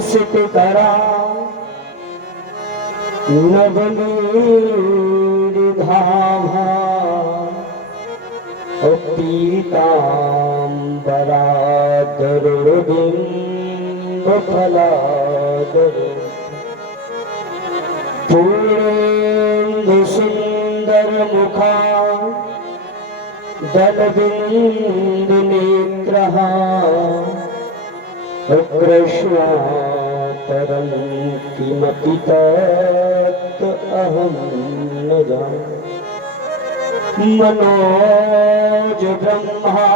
सित करा नवनीर धामा पीतांबरा दरुर्बिंब फलादर पूर्णेन्दु सुंदर मुखा दलबिंदु नेत्रः कृष्णा तरन्तीमपि तत् अहं न जाने मनोज ब्रह्मा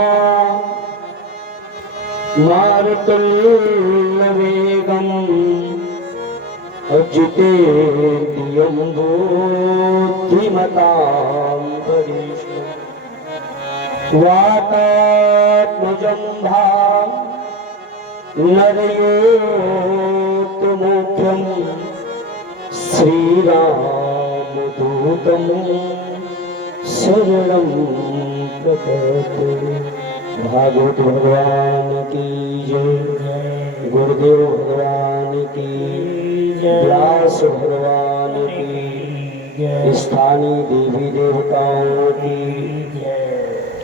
मारुतुल्यवेगम् अजितेन्द्रियं बुद्धिमतां वरिष्ठम् वातात्मजं नरयोतमुख्यं श्रीरामदूतं शरणं प्रपद्ये। भागवत भगवान की जय, गुरुदेव भगवान की जय, व्यास भगवान की जय, स्थानीय देवी देवताओं की जय,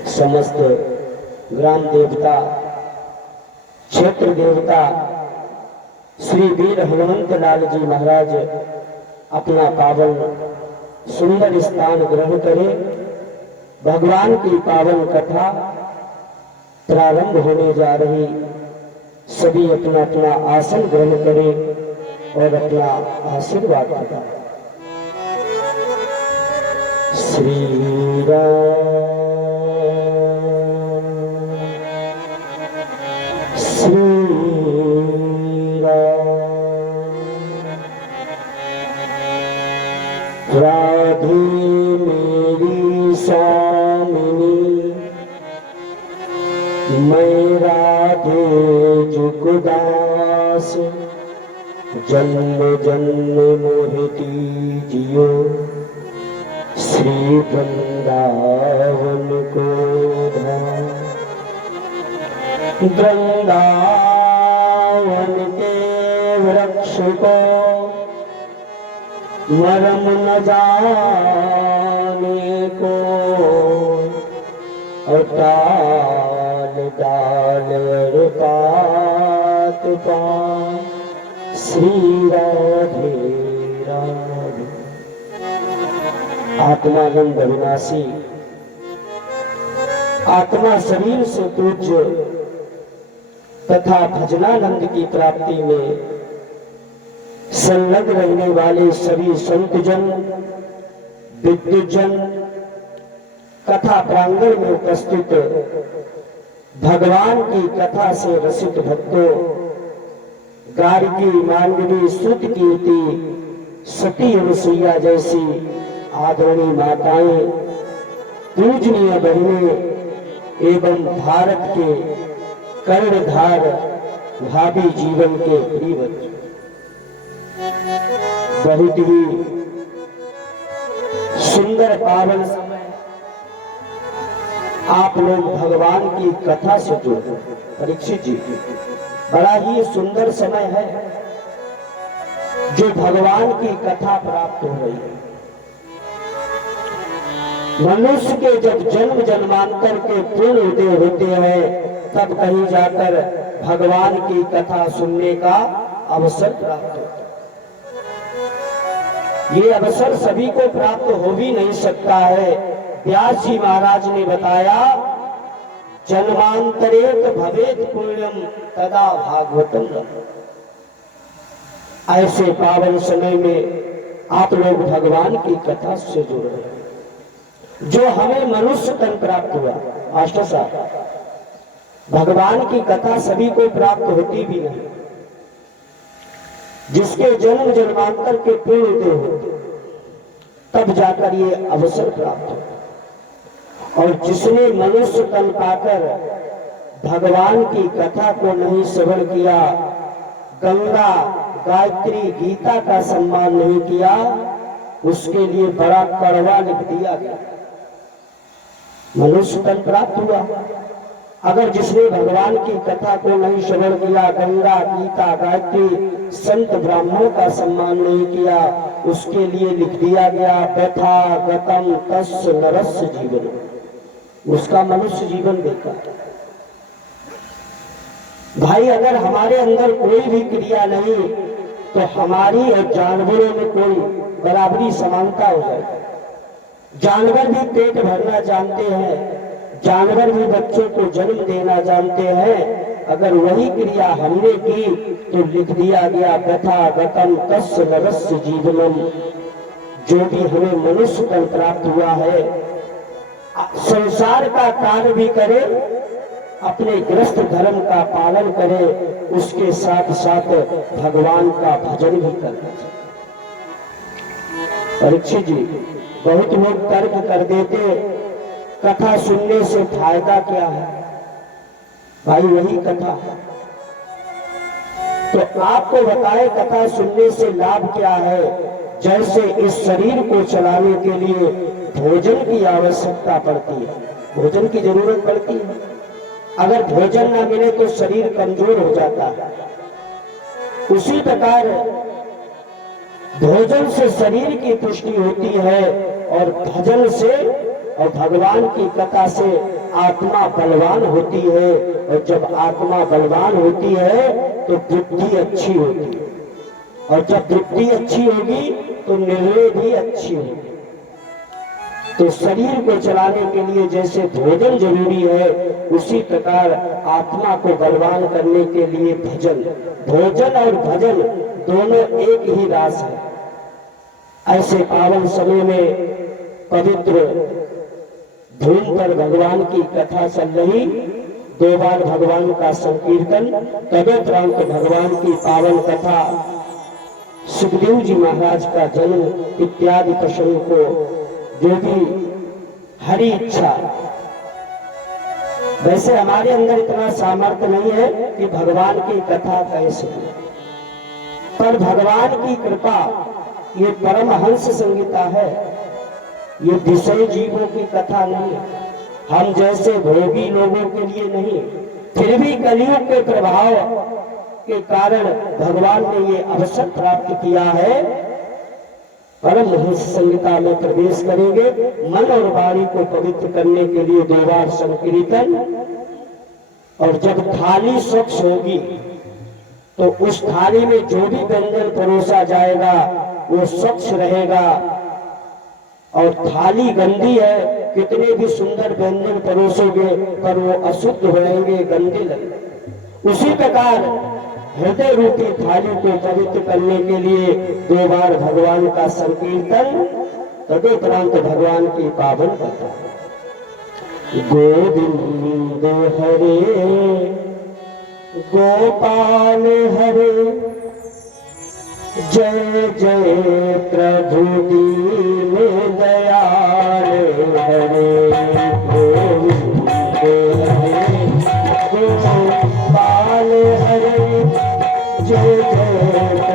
समस्त ग्राम देवता क्षेत्र देवता श्री वीर हनुमंत लाल जी महाराज अपना पावन सुंदर स्थान ग्रहण करें। भगवान की पावन कथा प्रारंभ होने जा रही। सभी अपना अपना आसन ग्रहण करें और अपना आशीर्वाद करें। श्री राम श्री राधे मेरी स्वामिनी, मैं राधे जुगदास, जन्म जन्म मोहिती जियो, श्री वृंदावन को धाम। वृंदावन के वृक्ष को मरम न जाने को, डाल डाल पात पात श्री राधे राधे। आत्मानंद अविनाशी, आत्मा शरीर से पूज्य तथा भजनानंद की प्राप्ति में संलग्न रहने वाले सभी संतजन विद्वजन कथा प्रांगण में उपस्थित भगवान की कथा से रसित भक्तों, गार्गी मांडवी श्रुति कीर्ति सती अनुसुईया जैसी आदरणीय माताएं, पूजनीय बहनें एवं भारत के कर्णधार भावी जीवन के प्रिय बच्चे, बहुत ही सुंदर पावन समय आप लोग भगवान की कथा से जुड़े। परीक्षित जी, बड़ा ही सुंदर समय है जो भगवान की कथा प्राप्त हो रही है। मनुष्य के जब जन्म जन्मांतर के पूर्ण उदय होते हैं, तब कहीं जाकर भगवान की कथा सुनने का अवसर प्राप्त होता है। ये अवसर सभी को प्राप्त हो भी नहीं सकता है। व्यास जी महाराज ने बताया, जन्मांतरेत भवेत पुण्यम तदा भागवतम। ऐसे पावन समय में आप लोग भगवान की कथा से जुड़ रहे हैं। जो हमें मनुष्य तन प्राप्त हुआ, मास्टर साहब, भगवान की कथा सभी को प्राप्त होती भी नहीं। जिसके जन्म जन्मांतर के पूर्ण होते तब जाकर ये अवसर प्राप्त हो। और जिसने मनुष्य तन पाकर भगवान की कथा को नहीं श्रवण किया, गंगा गायत्री गीता का सम्मान नहीं किया, उसके लिए बड़ा कड़वा लिख दिया गया। मनुष्य तन प्राप्त हुआ, अगर जिसने भगवान की कथा को नहीं श्रवण किया, गंगा गीता गायत्री संत ब्राह्मणों का सम्मान नहीं किया, उसके लिए लिख दिया गया व्यथा गतम तस् नरस्य जीवन, उसका मनुष्य जीवन बेकार। भाई अगर हमारे अंदर कोई भी क्रिया नहीं तो हमारी और जानवरों में कोई बराबरी समानता हो जाएगी। जानवर भी पेट भरना जानते हैं, जानवर भी बच्चों को जन्म देना जानते हैं। अगर वही क्रिया हमने की तो लिख दिया गया व्यथा गतम तस्य नरस्य जीवनम, जो भी हमें मनुष्य तन प्राप्त हुआ है, संसार का कार्य भी करे, अपने गृहस्थ धर्म का पालन करे, उसके साथ साथ भगवान का भजन भी करना चाहिए। परीक्षित जी, बहुत लोग तर्क कर देते कथा सुनने से फायदा क्या है? भाई वही कथा है, तो आपको बताए कथा सुनने से लाभ क्या है। जैसे इस शरीर को चलाने के लिए भोजन की आवश्यकता पड़ती है, भोजन की जरूरत पड़ती है। अगर भोजन ना मिले तो शरीर कमजोर हो जाता है। उसी प्रकार भोजन से शरीर की पुष्टि होती है और भजन से और भगवान की कथा से आत्मा बलवान होती है, और जब आत्मा बलवान होती है तो बुद्धि अच्छी होती है, और जब बुद्धि अच्छी होगी तो निर्णय भी अच्छी होगी। तो शरीर को चलाने के लिए जैसे भोजन जरूरी है, उसी प्रकार आत्मा को बलवान करने के लिए भजन, भोजन और भजन दोनों एक ही रास है। ऐसे पावन समय में पवित्र धूम पर भगवान की कथा चल रही, 2 बार भगवान का संकीर्तन, तदोपरांत भगवान की पावन कथा, सुखदेव जी महाराज का जन्म इत्यादि प्रसंग को, जो भी हरि इच्छा। वैसे हमारे अंदर इतना सामर्थ्य नहीं है कि भगवान की कथा कैसे, पर भगवान की कृपा, ये परमहंस संहिता है, ये विषय जीवों की कथा नहीं है, हम जैसे भोगी लोगों के लिए नहीं। फिर भी कलियुग के प्रभाव के कारण भगवान ने ये अवसर प्राप्त किया है। परमहंस संहिता में प्रवेश करेंगे, मन और वाणी को पवित्र करने के लिए 2 बार संकीर्तन, और जब थाली स्वच्छ होगी तो उस थाली में जो भी व्यंजन परोसा जाएगा वो स्वच्छ रहेगा, और थाली गंदी है, कितने भी सुंदर व्यंजन परोसोगे पर वो अशुद्ध होंगे, गंदे लगेंगे। उसी प्रकार हृदय रूपी थाली को पवित्र करने के लिए 2 बार भगवान का संकीर्तन, तदोपरांत भगवान की पावन कथा। गोविंद हरे गोपाल हरे, जय जय प्रभु दीन दयाल हरे। गोविंद हरे गोपाल हरे, जय जय